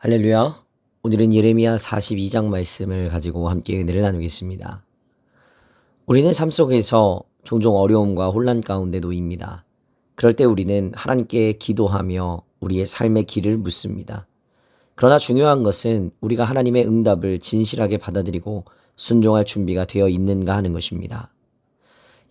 할렐루야. 오늘은 예레미야 42장 말씀을 가지고 함께 은혜를 나누겠습니다. 우리는 삶 속에서 종종 어려움과 혼란 가운데 놓입니다. 그럴 때 우리는 하나님께 기도하며 우리의 삶의 길을 묻습니다. 그러나 중요한 것은 우리가 하나님의 응답을 진실하게 받아들이고 순종할 준비가 되어 있는가 하는 것입니다.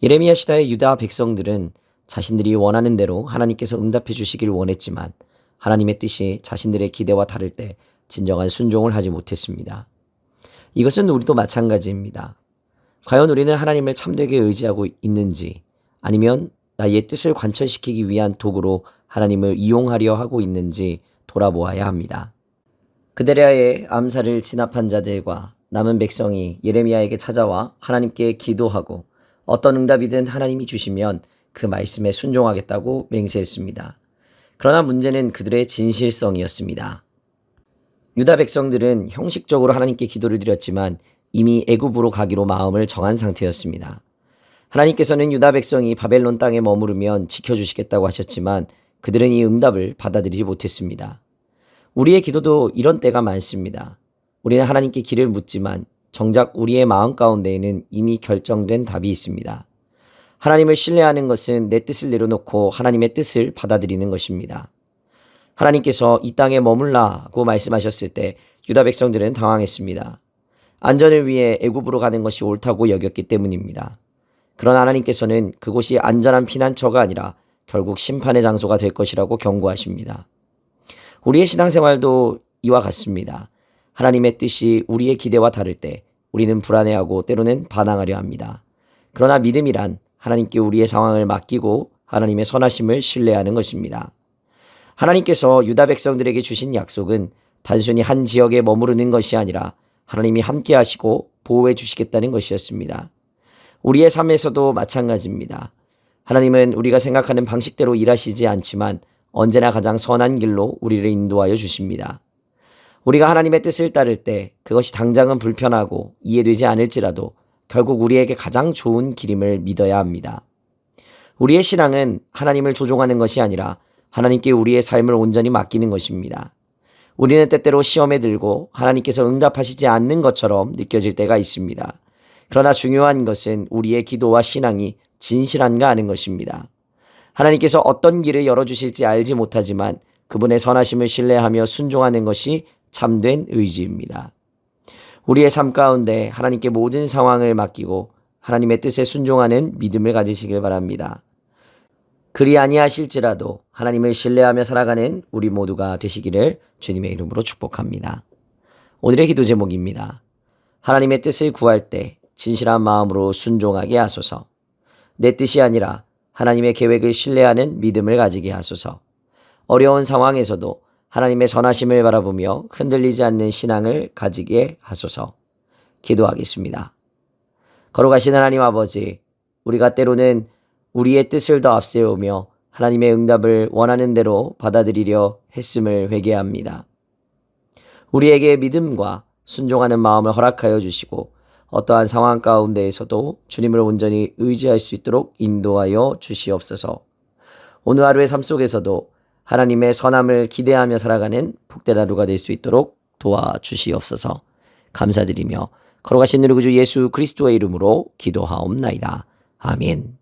예레미야 시대의 유다 백성들은 자신들이 원하는 대로 하나님께서 응답해 주시길 원했지만 하나님의 뜻이 자신들의 기대와 다를 때 진정한 순종을 하지 못했습니다. 이것은 우리도 마찬가지입니다. 과연 우리는 하나님을 참되게 의지하고 있는지 아니면 나의 뜻을 관철시키기 위한 도구로 하나님을 이용하려 하고 있는지 돌아보아야 합니다. 그데랴의 암살을 진압한 자들과 남은 백성이 예레미야에게 찾아와 하나님께 기도하고 어떤 응답이든 하나님이 주시면 그 말씀에 순종하겠다고 맹세했습니다. 그러나 문제는 그들의 진실성이었습니다. 유다 백성들은 형식적으로 하나님께 기도를 드렸지만 이미 애굽으로 가기로 마음을 정한 상태였습니다. 하나님께서는 유다 백성이 바벨론 땅에 머무르면 지켜주시겠다고 하셨지만 그들은 이 응답을 받아들이지 못했습니다. 우리의 기도도 이런 때가 많습니다. 우리는 하나님께 길을 묻지만 정작 우리의 마음 가운데에는 이미 결정된 답이 있습니다. 하나님을 신뢰하는 것은 내 뜻을 내려놓고 하나님의 뜻을 받아들이는 것입니다. 하나님께서 이 땅에 머물라고 말씀하셨을 때 유다 백성들은 당황했습니다. 안전을 위해 애굽으로 가는 것이 옳다고 여겼기 때문입니다. 그러나 하나님께서는 그곳이 안전한 피난처가 아니라 결국 심판의 장소가 될 것이라고 경고하십니다. 우리의 신앙생활도 이와 같습니다. 하나님의 뜻이 우리의 기대와 다를 때 우리는 불안해하고 때로는 반항하려 합니다. 그러나 믿음이란 하나님께 우리의 상황을 맡기고 하나님의 선하심을 신뢰하는 것입니다. 하나님께서 유다 백성들에게 주신 약속은 단순히 한 지역에 머무르는 것이 아니라 하나님이 함께 하시고 보호해 주시겠다는 것이었습니다. 우리의 삶에서도 마찬가지입니다. 하나님은 우리가 생각하는 방식대로 일하시지 않지만 언제나 가장 선한 길로 우리를 인도하여 주십니다. 우리가 하나님의 뜻을 따를 때 그것이 당장은 불편하고 이해되지 않을지라도 결국 우리에게 가장 좋은 길임을 믿어야 합니다. 우리의 신앙은 하나님을 조종하는 것이 아니라 하나님께 우리의 삶을 온전히 맡기는 것입니다. 우리는 때때로 시험에 들고 하나님께서 응답하시지 않는 것처럼 느껴질 때가 있습니다. 그러나 중요한 것은 우리의 기도와 신앙이 진실한가 하는 것입니다. 하나님께서 어떤 길을 열어주실지 알지 못하지만 그분의 선하심을 신뢰하며 순종하는 것이 참된 의지입니다. 우리의 삶 가운데 하나님께 모든 상황을 맡기고 하나님의 뜻에 순종하는 믿음을 가지시길 바랍니다. 그리 아니하실지라도 하나님을 신뢰하며 살아가는 우리 모두가 되시기를 주님의 이름으로 축복합니다. 오늘의 기도 제목입니다. 하나님의 뜻을 구할 때 진실한 마음으로 순종하게 하소서. 내 뜻이 아니라 하나님의 계획을 신뢰하는 믿음을 가지게 하소서. 어려운 상황에서도 하나님의 선하심을 바라보며 흔들리지 않는 신앙을 가지게 하소서. 기도하겠습니다. 거룩하신 하나님 아버지, 우리가 때로는 우리의 뜻을 더 앞세우며 하나님의 응답을 원하는 대로 받아들이려 했음을 회개합니다. 우리에게 믿음과 순종하는 마음을 허락하여 주시고 어떠한 상황 가운데에서도 주님을 온전히 의지할 수 있도록 인도하여 주시옵소서. 오늘 하루의 삶 속에서도 하나님의 선함을 기대하며 살아가는 복된 하루가 될 수 있도록 도와주시옵소서. 감사드리며 거룩하신 우리 구주 예수 그리스도의 이름으로 기도하옵나이다. 아멘.